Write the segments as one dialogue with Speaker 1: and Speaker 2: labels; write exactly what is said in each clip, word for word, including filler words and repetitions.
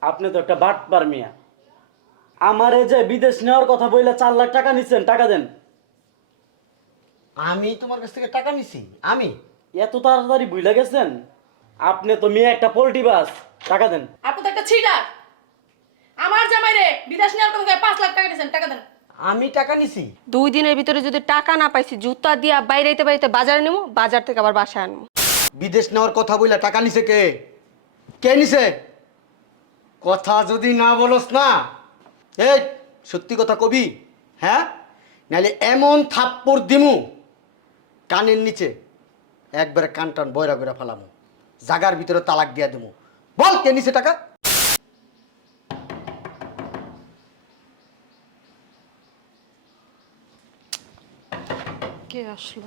Speaker 1: আপনি তো একটা বাটপার মিয়া। আমার এই যে বিদেশ নেওয়ার কথা বইলে চার লাখ টাকা নিচ্ছেন, টাকা দেন।
Speaker 2: আমি তোমার কাছ থেকে টাকা নিছি? আমি?
Speaker 1: এত তাড়াতাড়ি ভুলে গেছেন? আপনি তো মিয়া একটা পোল্ট্রি বাস, টাকা দেন।
Speaker 3: আপনি তো একটা ছিটার। আমার জামাই রে বিদেশ নেওয়ার কথা কয়ে পাঁচ লাখ টাকা দিয়েছেন, টাকা দেন।
Speaker 2: আমি টাকা নিছি?
Speaker 4: দুই দিনের ভিতরে যদি টাকা না পাইছি জুতা দিয়া বাইরেতে বাইরেতে বাজারে নেবো, বাজার থেকে আবার বাসায় আনবো।
Speaker 2: বিদেশ নেওয়ার কথা বইলা টাকা নিছে কে? কে নিছে? কথা যদি না বলস না, এই সত্যি কথা কবি, হ্যাঁ? নাহলে এমন থাপ্পড় দিমু কানের নিচে একবারে কান টান বয়রা করে ফেলামু, জাগার ভিতরে তালাক দিয়া দিমু। বল কে নিছে টাকা?
Speaker 4: কে আসলো?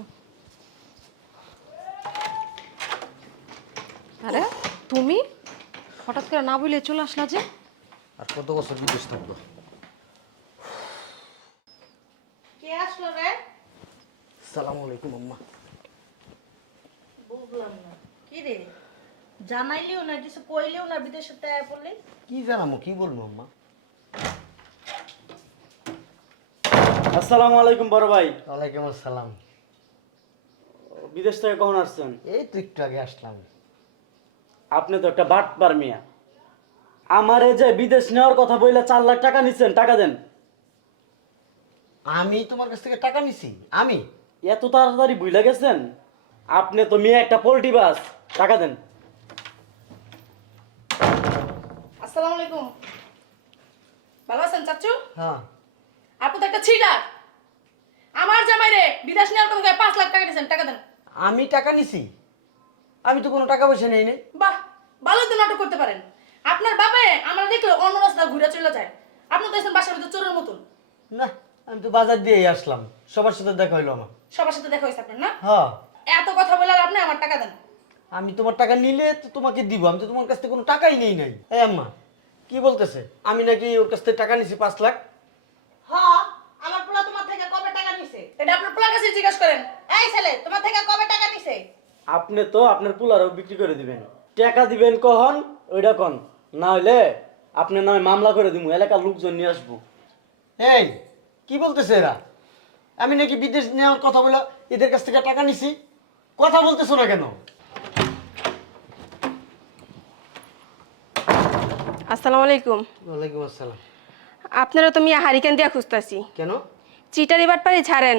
Speaker 4: আরে তুমি হঠাৎ করে না বলে চলে আসলা যে?
Speaker 2: আর কত বছর বিদেশ থাকবো?
Speaker 3: কে আসলো রে?
Speaker 2: সালাম আলাইকুম আম্মা।
Speaker 5: বুঝলাম না কি রে, জানাইলিও না, কিছু কইলেও না, বিদেশে তাই বললি।
Speaker 2: কি জানামো, কি বলবো আম্মা?
Speaker 1: আসসালামু আলাইকুম বড় ভাই।
Speaker 2: ওয়ালাইকুম আসসালাম।
Speaker 1: বিদেশ থেকে কখন আসছেন?
Speaker 2: এই তো একটু আগে আসলাম।
Speaker 1: আপনি তো একটা বাটপার মিয়া। আমার এই যে বিদেশ নেওয়ার কথা বইলে চার লাখ টাকা নিচ্ছেন, টাকা দেন।
Speaker 2: আমি তোমার কাছ থেকে টাকা নিছি? আমি?
Speaker 1: এত তাড়াতাড়ি ভুলে গেছেন? আপনি তো মিয়া একটা পোল্ট্রি বাস, টাকা দেন।
Speaker 3: আসসালামু আলাইকুম। ভালো আছেন চাচু?
Speaker 2: হ্যাঁ।
Speaker 3: আপনি তো একটা ছিটার। আমার জামাই রে বিদেশ নেওয়ার কথা কয়ে পাঁচ লাখ টাকা দিয়েছেন, টাকা দেন।
Speaker 2: আমি টাকা নিছি? আমি তো কোনো টাকা পয়সা নেই নাই।
Speaker 3: বাহ, ভালো তো নাটক করতে পারেন। আপনার বাবাই আমরা দেখলে অন্য রাস্তা ঘুরে চলে যায়। আপনি তো এসেছেন বাসার ভিতর চোরের মতন।
Speaker 2: না, আমি তো বাজার দিয়েই আসলাম, সবার সাথে দেখা হইলো আমার।
Speaker 3: সবার সাথে দেখা হয়েছে আপনার না?
Speaker 2: হ্যাঁ।
Speaker 3: এত কথা বলে আর আপনি আমার টাকা দেন।
Speaker 2: আমি তোমার টাকা নিলে তো তোমাকে দিব, আমি তো তোমার কাছ থেকে কোনো টাকাই নেই নাই। এই আম্মা কি বলতেছে? আমি নাকি ওর কাছ থেকে টাকা নিছি পাঁচ লাখ?
Speaker 5: হ্যাঁ, আমার পোলা তোমার থেকে কবে টাকা নিছে?
Speaker 3: এটা আপনার পোলার কাছে জিজ্ঞাসা করেন।
Speaker 5: এই ছেলে, তোমার থেকে কবে টাকা নিছে?
Speaker 1: আপনি তো আপনার পুলারও বিক্রি করে দিবেন, টাকা দিবেন কখন ওইটা কন, না হইলে আপনার নামে মামলা করে দিব, এলাকার লোকজন নিয়ে আসবো।
Speaker 2: এই কি বলতেছে এরা? আমি নাকি বিদেশ নেওয়ার কথা বলে এদের কাছ থেকে টাকা নিছি? কথা বলতেছো না কেন?
Speaker 4: আসসালামু আলাইকুম।
Speaker 2: ওয়ালাইকুম আসসালাম।
Speaker 4: আপনারা তো মিয়া হারিকেন দিয়া খুঁজতাছি।
Speaker 2: কেন?
Speaker 4: চিটারি বাটপারি ছাড়েন।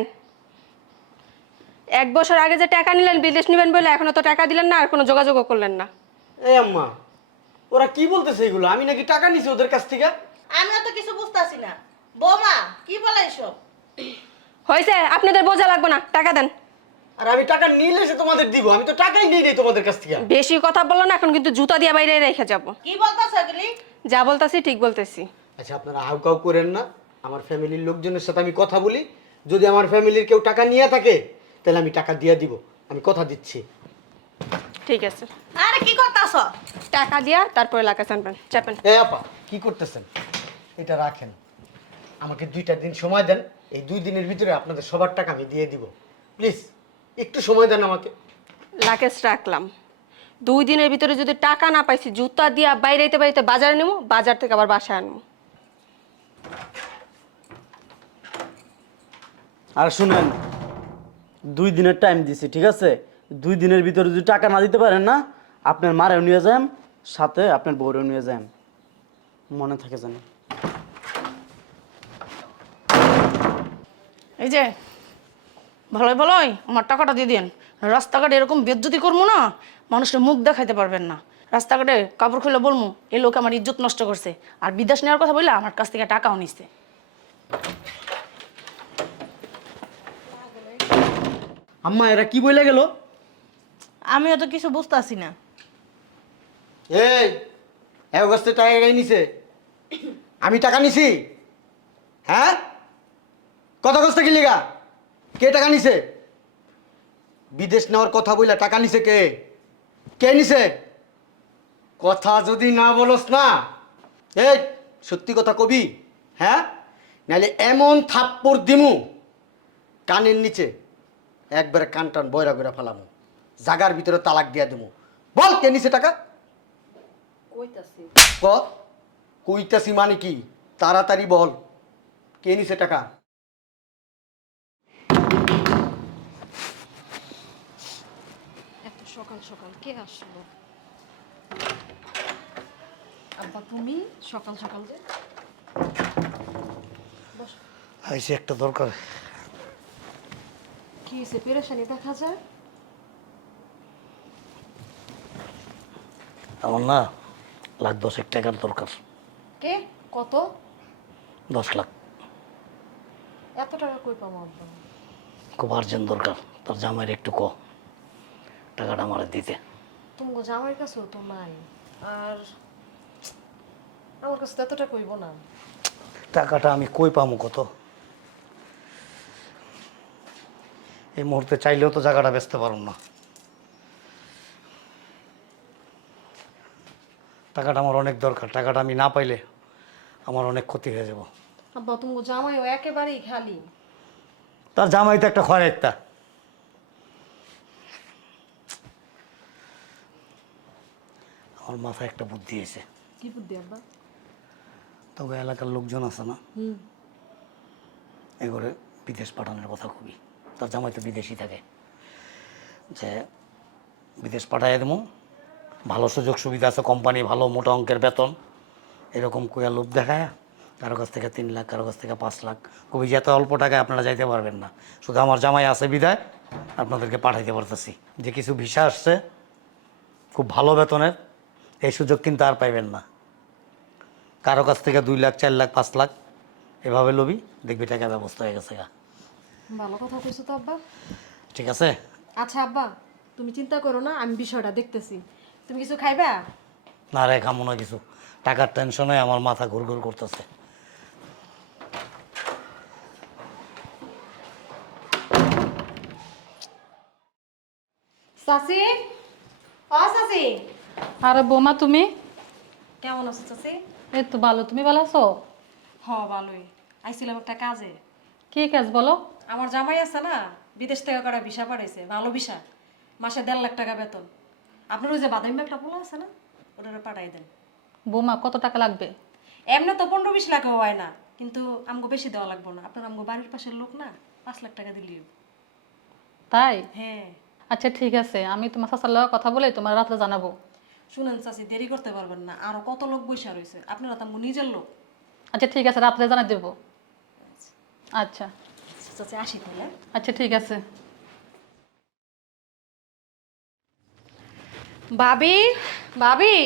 Speaker 4: এক বছর আগে যে টাকা নিলেন বিদেশ নিবেন বলে এখনো তো টাকা দিলেন না, আর কোনো যোগাযোগও করলেন না।
Speaker 2: এই আম্মা, ওরা কি বলতেছে এগুলো? আমি নাকি টাকা নিছি ওদের কাছ থেকে?
Speaker 5: আমিও তো কিছু বুঝতাছি না। বৌমা কি বলে এসব?
Speaker 4: হয়েছে, আপনাদের বোঝা লাগবে না, টাকা দেন।
Speaker 2: আর আমি টাকা নিলে সে তোমাদের দিব? আমি তো টাকাই নিই নাই তোমাদের কাছ থেকে।
Speaker 4: বেশি কথা বললো না, এখন কিন্তু জুতা দিয়ে বাইরে রেখে যাব।
Speaker 5: কি বলতাছ এগুলি?
Speaker 4: যা বলতাছি ঠিক বলতেছি।
Speaker 2: আচ্ছা, আপনারা হাউকাউ করেন না। আমার ফ্যামিলির লোকজনের সাথে আমি কথা বলি, যদি আমার ফ্যামিলির কেউ টাকা নিয়ে থাকে তাহলে আমি টাকা দিয়ে দিব, আমি কথা দিচ্ছি।
Speaker 4: ঠিক আছে,
Speaker 5: আরে কি করতাছ?
Speaker 4: টাকা দিয়া তারপরে এলাকা চানবেন, চাপেন।
Speaker 2: এ আপা, কি করতেছেন? এটা রাখেন, আমাকে দুইটা দিন সময় দেন। এই দুই দিনের ভিতরে আপনাদের সবার টাকা আমি দিয়ে দিব। প্লিজ একটু সময় দেন আমাকে।
Speaker 4: লাকেশ রাখলাম। দুই দিনের ভিতরে যদি টাকা না পাইছি জুতা দিয়া বাইরেতে বাইরেতে বাজারে নেবো, বাজার থেকে আবার বাসায় আনবো।
Speaker 1: আর শুনেন, দুই দিনের টাইম দিছি, ঠিক আছে? দুই দিনের ভিতরে যদি টাকা না দিতে পারেন না, আপনার মারেও নিয়ে যান, সাথে আপনার বউরেও নিয়ে যান, মনে থাকে জানি।
Speaker 3: এই যে ভালোই ভালোই আমার টাকাটা দিয়ে দিন। রাস্তাঘাটে এরকম বেজ্জতি করবো না, মানুষের মুখ দেখাইতে পারবেন না। রাস্তাঘাটে কাপড় খুলে বলবো এই লোক আমার ইজ্জত নষ্ট করছে, আর বিদেশ নেওয়ার কথা বললে আমার কাছ থেকে টাকাও নিচ্ছে।
Speaker 2: আম্মা, এরা কি বলে গেল?
Speaker 5: আমিও তো কিছু বুঝতাছি না।
Speaker 2: এই এক বস্তা টাকা গাই নিছে? আমি টাকা নিছি? হ্যাঁ, কত কষ্ট কি লিগা? কে টাকা নিছে? বিদেশ নেওয়ার কথা বইলা টাকা নিছে কে? কে নিছে? কথা যদি না বলস না, এই সত্যি কথা কবি, হ্যাঁ? নাহলে এমন থাপ্পড় দিমু কানের নিচে একবারে কান টান বয়রা করে ফেলামু, জাগার ভিতরে তালাক দিয়া দিমু। বল কে নিছে টাকা?
Speaker 5: কইতাছি।
Speaker 2: ক কইতাছি মানে কি তাড়াতাড়ি বল, কে নিছে টাকা?
Speaker 6: এত সকাল সকাল কে আসলো? আব্বা তুমি সকাল সকাল যে
Speaker 7: আইসি একটা দরকার।
Speaker 6: কি হয়েছে? পেরেশানি দেখা যায়।
Speaker 7: আমার না লাখ দশেক টাকার দরকার।
Speaker 6: কে কত?
Speaker 7: দশ লাখ।
Speaker 6: এত টাকা কই পাবো আব্বা?
Speaker 7: খুব আর্জেন্ট দরকার। তোর জামাইয়ের একটু ক টাকাটা আমার দিতে।
Speaker 6: তুমি জামাইয়ের কাছেও তো নাই, আর আমার কাছে তো এত টাকা কইব না।
Speaker 7: টাকাটা আমি কই পামু কত? এই মুহূর্তে চাইলেও তো জায়গাটা বেচতে পারুম না। টাকাটা আমার অনেক দরকার। টাকাটা আমি না পাইলে আমার অনেক ক্ষতি হয়ে যাব।
Speaker 6: আব্বা তুমি জামাইও একেবারেই খালি।
Speaker 7: তার জামাই তো একটা খয় একটা। আমার মাথায় একটা বুদ্ধি এসে।
Speaker 6: কি বুদ্ধি আব্বা?
Speaker 7: তবে এলাকার লোকজন আছে না,
Speaker 6: হুম
Speaker 7: এগুলো বিদেশ পাঠানোর কথা খুবই। তার জামাই তো বিদেশি থাকে, যে বিদেশ পাঠাই দেবো, ভালো সুযোগ সুবিধা আছে, কোম্পানি ভালো, মোটা অঙ্কের বেতন, এরকম কইয়া লোভ দেখায় কারো কাছ থেকে তিন লাখ, কারো কাছ থেকে পাঁচ লাখ। কবি যে এত অল্প টাকায় আপনারা যাইতে পারবেন না, শুধু আমার জামাই আছে বিদায় আপনাদেরকে পাঠাইতে পারতেছি। যে কিছু ভিসা আসছে খুব ভালো বেতনের, এই সুযোগ কিন্তু আর পাইবেন না। কারো কাছ থেকে দুই লাখ, চার লাখ, পাঁচ লাখ এভাবে লবি, দেখবি টাকা ব্যবস্থা হয়ে গেছে গা।
Speaker 6: ভালো কথা কইছো তো আব্বা।
Speaker 7: ঠিক আছে?
Speaker 6: আচ্ছা আব্বা তুমি চিন্তা করো না, আমি বিষয়টা দেখতেছি। তুমি কিছু খাইবা?
Speaker 7: না রে, খামো না কিছু। টাকার টেনশনে আমার মাথা ঘুর ঘুর করতেছে।
Speaker 6: চাচি, ও চাচি,
Speaker 3: আরে বোমা তুমি?
Speaker 6: কেমন আছো চাচি?
Speaker 3: এই তো ভালো, তুমি ভালো আছো?
Speaker 6: হ ভালোই। আইছিলাম একটা কাজে।
Speaker 3: কি কাজ বলো?
Speaker 6: আমার জামাই আছে না, বিদেশ থেকে করা ভিসা পাঠাইছে, ভালো ভিসা, মাসে দেড় লাখ টাকা বেতন। আপনার ওই যে বাদামি একটা পোলা আছে না, ওটা পাঠাই দেন।
Speaker 3: বোমা কত টাকা লাগবে?
Speaker 6: এমনি তো পনেরো বিশ লাখও হয় না, কিন্তু আমগো বেশি দেওয়া লাগবে না। আপনার আমগো বাড়ির পাশের লোক না, পাঁচ লাখ টাকা দিলি।
Speaker 3: তাই?
Speaker 6: হ্যাঁ।
Speaker 3: আচ্ছা ঠিক আছে, আমি তোমার সাসার লগে কথা বলে তোমার রাত্রে জানাবো।
Speaker 6: শুনেন চাচি, দেরি করতে পারবেন না, আরো কত লোক বৈশা রয়েছে, আপনারা তো আমগো নিজের লোক।
Speaker 3: আচ্ছা ঠিক আছে, রাত্রে জানাই দেবো। আচ্ছা
Speaker 6: চাচি আসি তাহলে।
Speaker 3: আচ্ছা ঠিক আছে।
Speaker 6: ভাবি, ভাবি,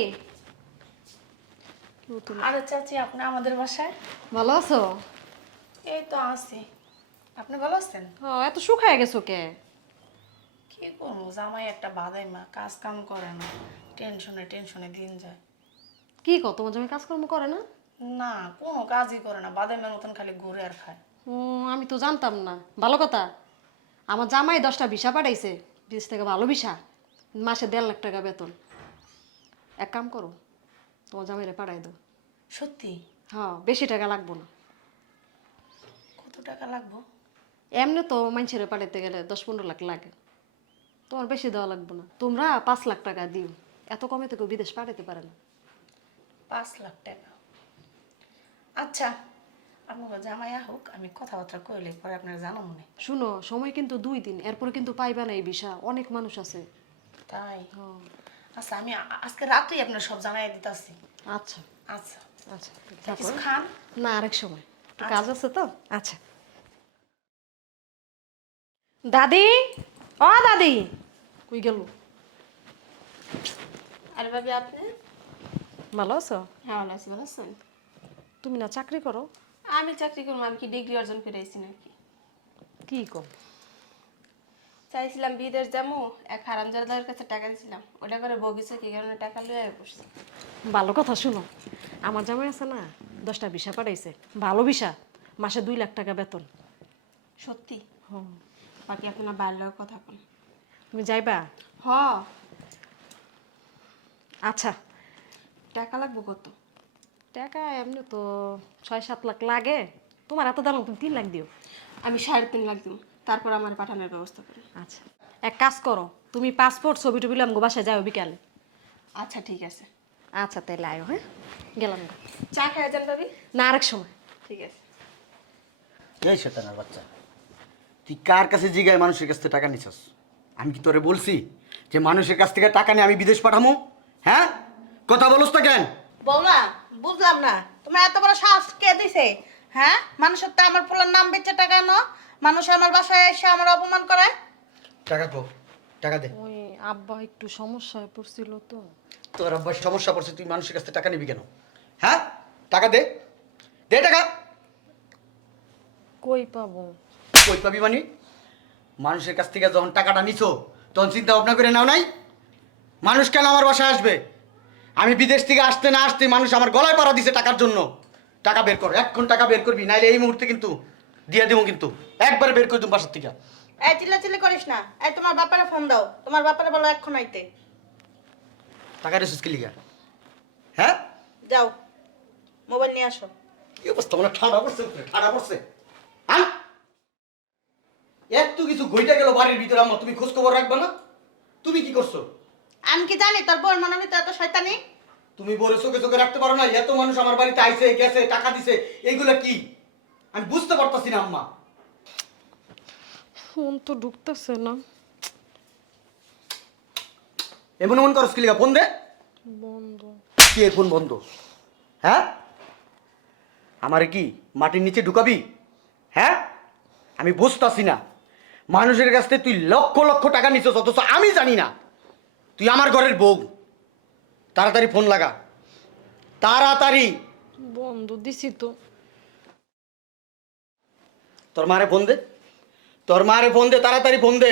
Speaker 3: আরে চাচি, আপনি আমাদের বাসায়?
Speaker 6: ভালো আছো?
Speaker 3: এই তো আছি। আপনি ভালো আছেন?
Speaker 6: ও, এত শুকায় গেছো কে?
Speaker 3: কি করবো, জামাই একটা বাদাইমা, কাজ কাম করে না, টেনশনে টেনশনে দিন যায়।
Speaker 6: কি কো, তোমার জমি কাজকর্ম করে না?
Speaker 3: না, কোনো কাজই করে না, বাদাইমের মতন খালি ঘুরে আর খায়।
Speaker 6: ও, আমি তো জানতাম না। ভালো কথা, আমার জামাই দশটা ভিসা পাঠাইছে, বিদেশ থেকে ভালো ভিসা, মাসে দেড় লাখ টাকা বেতন। এক কাম করো, তোমার জামাইরে পাঠাই দাও।
Speaker 3: সত্যি?
Speaker 6: হ্যাঁ, বেশি টাকা লাগবো না।
Speaker 3: কত টাকা লাগবো?
Speaker 6: এমনি তো মানুষের পাঠাইতে গেলে দশ পনেরো লাখ লাগে, তোমার বেশি দেওয়া লাগবে না। তোমরা পাঁচ লাখ টাকা দিও, এত কমে তো কেউ বিদেশ পাঠাইতে পারে না।
Speaker 3: পাঁচ লাখ টাকা? আচ্ছা, আপনার জামাই হোক, আমি কথাবার্তা কইলে পরে আপনার জানো মনে।
Speaker 6: শুনো, সময় কিন্তু দুই দিন, এরপরে কিন্তু পাইবা না এই ভিসা, অনেক মানুষ আছে।
Speaker 3: তাই?
Speaker 6: হ্যাঁ।
Speaker 3: আচ্ছা, আমি আ- আজকে রাতেই আপনার সব জানাই দিতেছি।
Speaker 6: আচ্ছা
Speaker 3: আচ্ছা,
Speaker 6: আচ্ছা,
Speaker 3: তা কিছু খান?
Speaker 6: না, আরেক সময়, একটু কাজ আছে তো। আচ্ছা। দাদি, ও দাদি, কই গেল?
Speaker 4: আরে ভাবি আপনি?
Speaker 6: ভালো আছো?
Speaker 4: হ্যাঁ ভালো আছি, ভালো আছেন?
Speaker 6: তুমি না চাকরি করো?
Speaker 4: আমি চাকরি করবো, আমি কি ডিগ্রি অর্জন করে আইছি নাকি?
Speaker 6: কি কম?
Speaker 4: চাইছিলাম বিদেশ যাবো, এক হারামজাদার কাছে টাকা দিয়েছিলাম, ওটা করে বগিছে কি কারণে টাকা লুয়ে পড়ছে।
Speaker 6: ভালো কথা, শুনো, আমার জামাই আছে না, দশটা ভিসা পাঠাইছে, ভালো ভিসা, মাসে দুই লাখ টাকা বেতন।
Speaker 4: সত্যি? বাকি আপনার বাইরের কথা কোন?
Speaker 6: তুমি যাইবা?
Speaker 4: হ।
Speaker 6: আচ্ছা।
Speaker 4: টাকা লাগবো কত?
Speaker 6: টাকা এমনি তো ছয় সাত লাখ লাগে, তোমার এত দাম, তুমি তিন লাখ দিও।
Speaker 4: আমি সাড়ে তিন লাখ দিব, তারপর আমার পাঠানোর ব্যবস্থা করি।
Speaker 6: আচ্ছা, এক কাজ করো, তুমি পাসপোর্ট ছবি টবি আমগো বাসায় যাও বিকালে।
Speaker 4: আচ্ছা ঠিক আছে।
Speaker 6: আচ্ছা তাহলে আয়ো, হ্যাঁ গেলাম গা।
Speaker 4: চা খাওয়া যান ভাবি?
Speaker 6: না আরেক সময়।
Speaker 4: ঠিক আছে।
Speaker 2: এই শয়তানের বাচ্চা, তুই কার কাছে জিগায় মানুষের কাছ থেকে টাকা নিছস? আমি কি তোরে বলছি যে মানুষের কাছ থেকে টাকা নিয়ে আমি বিদেশ পাঠামো? হ্যাঁ, কথা বলস তো কেন?
Speaker 5: বৌমা বুঝলাম না তোমার এত বড় সাহস কে দিছে? হ্যাঁ, মানুষের তো আমার পোলার নাম বেচে টাকা ন, মানুষ আমার বাসায় এসে আমার অপমান করে।
Speaker 2: টাকা কো, টাকা দে।
Speaker 6: ওই আব্বা একটু সমস্যায় পড়ছিল তো।
Speaker 2: তোর আব্বার সমস্যা পড়ছে, তুই মানুষের কাছ থেকে টাকা নিবি কেন? হ্যাঁ, টাকা দে, দে টাকা।
Speaker 6: কই পাবো?
Speaker 2: কই পাবি মানে? মানুষের কাছ থেকে যখন টাকাটা নিছো তখন চিন্তা ভাবনা করে নাও নাই? মানুষ কেন আমার বাসায় আসবে? আমি বিদেশ থেকে আসতে না আসতে মানুষ আমার গলায় পাড়া দিছে টাকার জন্য। টাকা বের কর, এখন টাকা বের করবি, নাইলে এই মুহূর্তে কিন্তু দিয়ে দেবো, কিন্তু একবার বের করে দেবো বাসার থেকে।
Speaker 5: এই চিল্লাচিল্লি করিস না, এই তোমার বাপারে ফোন দাও, তোমার বাপারে বলো এক্ষণ আইতে।
Speaker 2: টাকা রেসুস কি লিগা? হ্যাঁ,
Speaker 5: যাও মোবাইল নিয়ে আসো।
Speaker 2: কি অবস্থা, মানে ঠাডা পড়ছে, ঠাডা পড়ছে। আন এত কিছু ঘইটা গেল বাড়ির ভিতরে, আম্মা তুমি খোঁজ খবর রাখবে না? তুমি কি করছো?
Speaker 5: আমি কি জানি তোর বোন মনে ভিতরে এত শয়তানি?
Speaker 2: তুমি বলে চোখে চোখে রাখতে পারো না? এত মানুষ আমার বাড়িতে আইছে গেছে টাকা দিছে, এইগুলা কি আমি বুঝতে পারতাছি না আম্মা।
Speaker 6: ফোন তো ঢুকতেছে না।
Speaker 2: এমন এমন করস কি লিগা? ফোন দে।
Speaker 6: বন্ধ।
Speaker 2: কি ফোন বন্ধ? হ্যাঁ, আমারে কি মাটির নিচে ঢুকাবি? হ্যাঁ, আমি বুঝতাছি না, মানুষের কাছ থেকে তুই লক্ষ লক্ষ টাকা নিছিস অথচ আমি জানি না। তুই আমার ঘরের বউ, তাড়াতাড়ি ফোন লাগা, তাড়াতাড়ি।
Speaker 6: বন্ধ দিছি তো।
Speaker 2: তোর মারে ফোন দে, তোর মারে ফোন দে, তাড়াতাড়ি ফোন দে।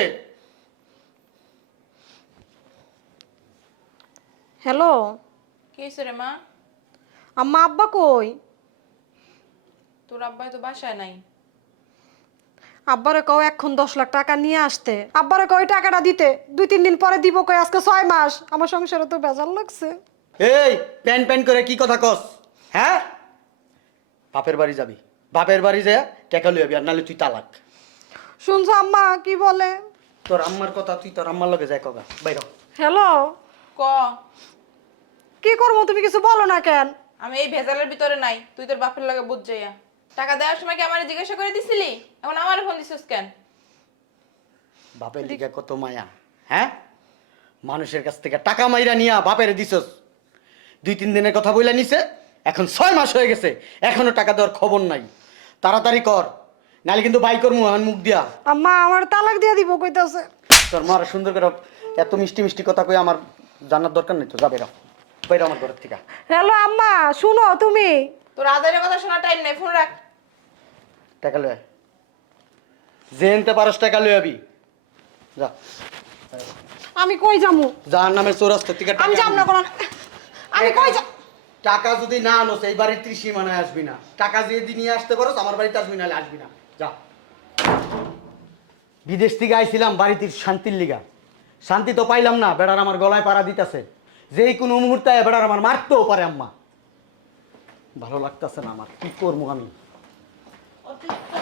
Speaker 6: হ্যালো
Speaker 8: কি হয়েছে রে মা?
Speaker 6: আম্মা, আব্বা কই?
Speaker 8: তোর আব্বাই তো বাসায় নাই।
Speaker 6: আব্বারে কও এখন দশ লাখ টাকা নিয়ে আসতে। আব্বারে কই টাকাটা দিতে, দুই তিন দিন পরে দিব কই, আজকে ছয় মাস। আমার সংসারে তো বেজার লাগছে।
Speaker 2: এই প্যান প্যান করে কি কথা কস? হ্যাঁ, বাপের বাড়ি যাবি, বাপের বাড়ি যায় টাকা লই যাবি, আর নাহলে তুই তালাক।
Speaker 6: শুনছো আম্মা কি বলে?
Speaker 2: তোর আম্মার কথা তুই তোর আম্মার লগে যায় কগা, বাইর হ।
Speaker 6: হ্যালো,
Speaker 8: ক
Speaker 6: কি করবো? তুমি কিছু বলো না কেন?
Speaker 8: আমি এই ভেজালের ভিতরে নাই, তুই তোর বাপের লাগে বুঝ যাইয়া। টাকা দেওয়ার সময় কি আমারে জিজ্ঞাসা করে দিছিলি? এখন আমারে ফোন দিছিস কেন?
Speaker 2: বাপের দিকে কত মায়া, হ্যাঁ? মানুষের কাছ থেকে টাকা মাইরা নিয়া বাপের দিছস। দুই তিন দিনের কথা বইলা নিছে, এখন ছয় মাস হয়ে গেছে, এখনো টাকা দেওয়ার খবর নাই। তাড়াতাড়ি কর, নাহলে কিন্তু বাই করমু আমার মুখ দিয়া।
Speaker 6: আম্মা আমার তালাক দিয়ে দিব কইতাছে।
Speaker 2: তোর মার সুন্দর করে এত মিষ্টি মিষ্টি কথা কই আমার জানার দরকার নেই তো, যাবে না, বাইরে আমার ঘরের থেকে।
Speaker 6: হ্যালো আম্মা, শুনো তুমি।
Speaker 8: তোর আদারের কথা শোনার টাইম নেই, ফোন রাখ।
Speaker 2: টাকা লয়ে জেনতে পারস, টাকা লয়ে আবি, যা।
Speaker 6: আমি কই যামু?
Speaker 2: যার নামে চৌরাস্তা থেকে
Speaker 6: আমি
Speaker 2: টাকা
Speaker 6: যাব না কোন। আমি কই যা?
Speaker 2: টাকা যদি না আনোস এই বাড়ির ত্রিসীমানায় আসবি না। টাকা যদি নিয়ে আসতে পারোস আমার বাড়িতে আসবি, নাহলে আসবি না, যা। বিদেশ থেকে আইছিলাম বাড়িতে শান্তির লিগা, শান্তি তো পাইলাম না। বেড়ার আমার গলায় পাড়া দিতেছে, যেই কোনো মুহূর্তে বেড়ার আমার মারতেও পারে আম্মা। ভালো লাগতেছে না আমার, কি করবো আমি?
Speaker 5: অতিরিক্ত